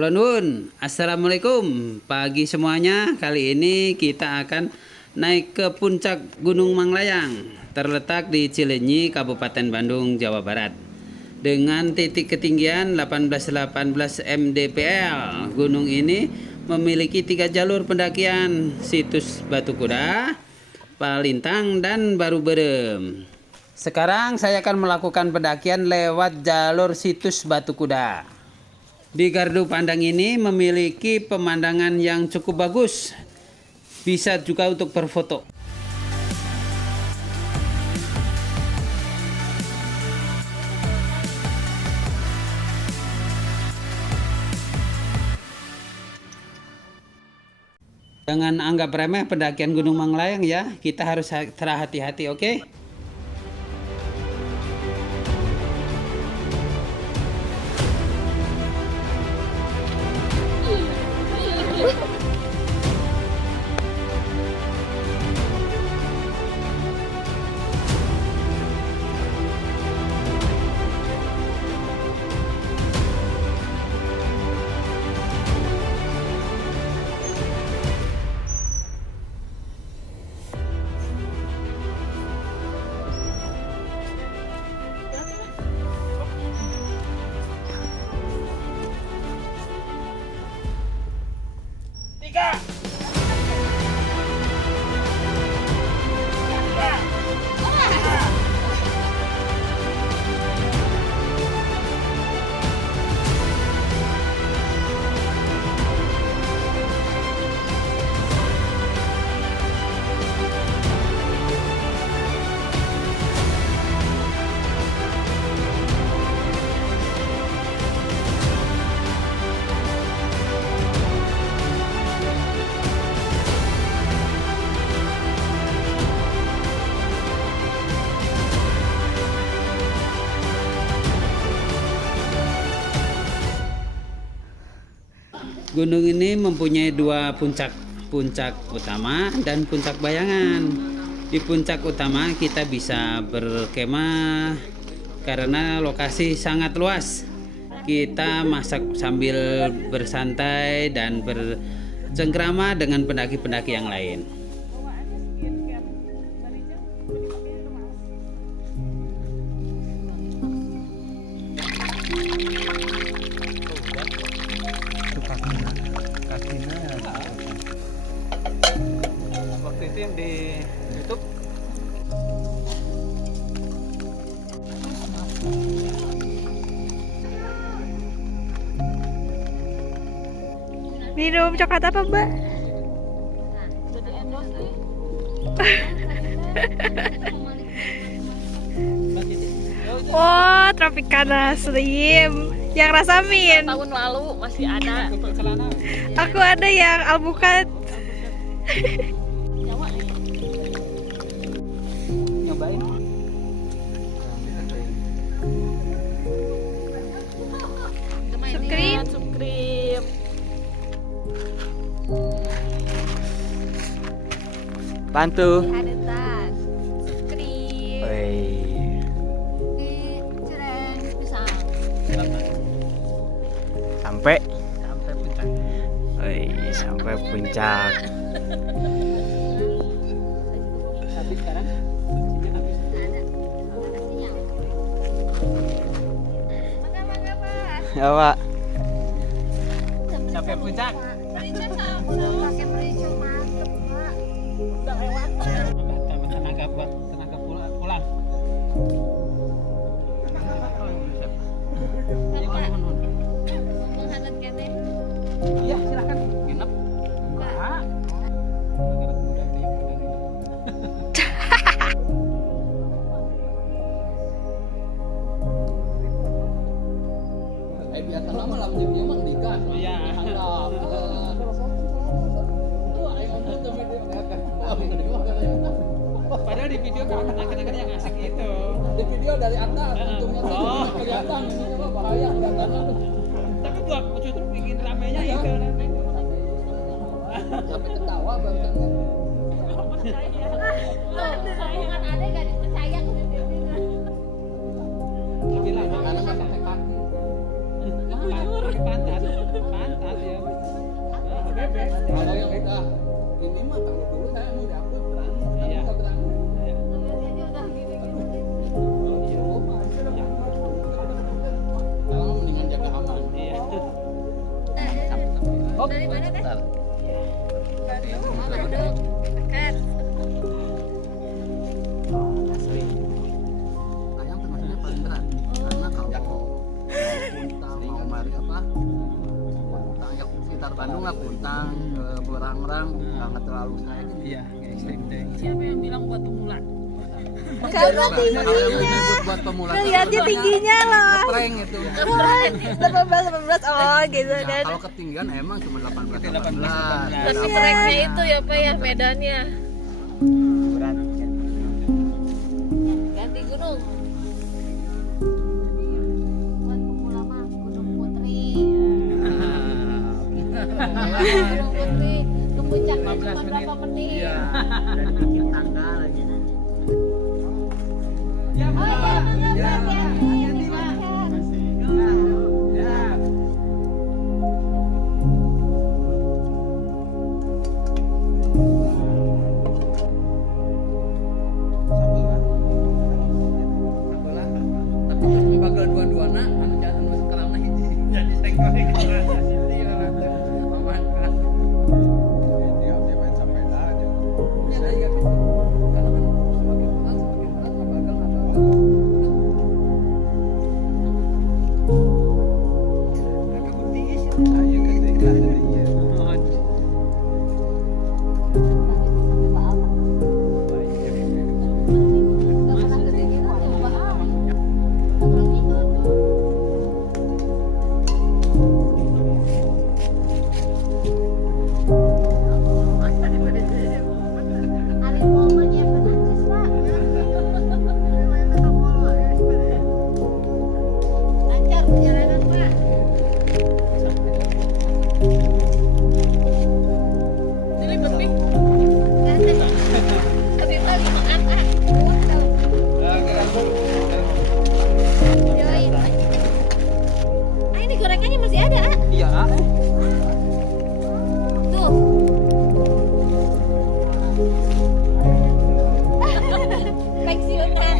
Kula nuwun. Assalamualaikum pagi semuanya. Kali ini kita akan naik ke puncak Gunung Manglayang, terletak di Cileunyi, Kabupaten Bandung, Jawa Barat. Dengan titik ketinggian 1818 mdpl, gunung ini memiliki 3 jalur pendakian: situs Batu Kuda, Palintang, dan Baru Berem. Sekarang saya akan melakukan pendakian lewat jalur situs Batu Kuda. Di gardu pandang ini memiliki pemandangan yang cukup bagus, bisa juga untuk berfoto. Jangan anggap remeh pendakian Gunung Manglayang ya, kita harus hati-hati, oke? Gunung ini mempunyai 2 puncak, puncak utama dan puncak bayangan. Di puncak utama kita bisa berkemah karena lokasi sangat luas. Kita masak sambil bersantai dan bercengkrama dengan pendaki-pendaki yang lain. Waktu itu yang di YouTube minum coklat apa, Mbak? Wah, Tropicana Slim yang rasa mint. Tahun lalu masih ada. Aku ada yang alpukat. nyobain. Sukrim. Sukrim. Bantu. Ada tas. Sukrim. Ceren pisang. Sampai Sampai puncak. sampai puncak. Tapi sekarang Mangga, Pak. Ya, Pak. sampai puncak. Pakai merica mantep, Pak. Tenaga buat tenaga pulang. Menghangat kene. Iya, silakan. Genep. Enggak. Biasa lama lah dia memang digas. Iya. Padahal di video kan kenangan yang asik itu. Di video dari atas, untungnya Oh. kelihatan ini mah bahaya kelihatannya. Tapi buat justru bikin ramenya itu. Tapi ketawa bangsat. Omongan ada gak dipercaya ke Lebih lama. Karena nggak pakai kaki. Pantat, pantat ya. Bebek. Kalau yang udah ini mah kalau dulu saya mau diangkut berani, sekarang Iya. nggak berani. Sekarang mendingan jaga aman. Iya. Hop. Dari mana teh? Bentar. Bandung. Kan. Asli. Ayam termasuknya paling berat karena kalau kuntang mau mari apa kuntang ya sekitar Bandung lah kuntang ke Berangrang nggak terlalu saya gitu. Iya, ekstrim teh. Siapa yang bilang buat pemula? Karena Kalau yang tingginya. disebut buat pemula Lihatnya tingginya loh. prank itu. 18 oh gitu Ya, kan. kalau ketinggian emang cuma 18 18. 18. Tapi Iya. treknya itu ya Pak ya medannya. Berat. Ganti gunung. Buat pemula mah Gunung Putri. Gunung Putri ke puncaknya cuma berapa menit? Iya. Dan bikin tangga lagi. Ya, Oh iya, Ya. hati-hati, Pak. Ya. Tapi terus membagal dua-duana anu jangan anu sekarang hiji. Jadi saya korek aman kan. Ini ada juga gitu. Karena kan semakin berat membagal atau Lancar perjalanan, Pak. Ini lebih Tadi tadi makan, ah. Join. Ah, ini gorengannya masih ada, ah. Iya. Tuh. Pensiunan.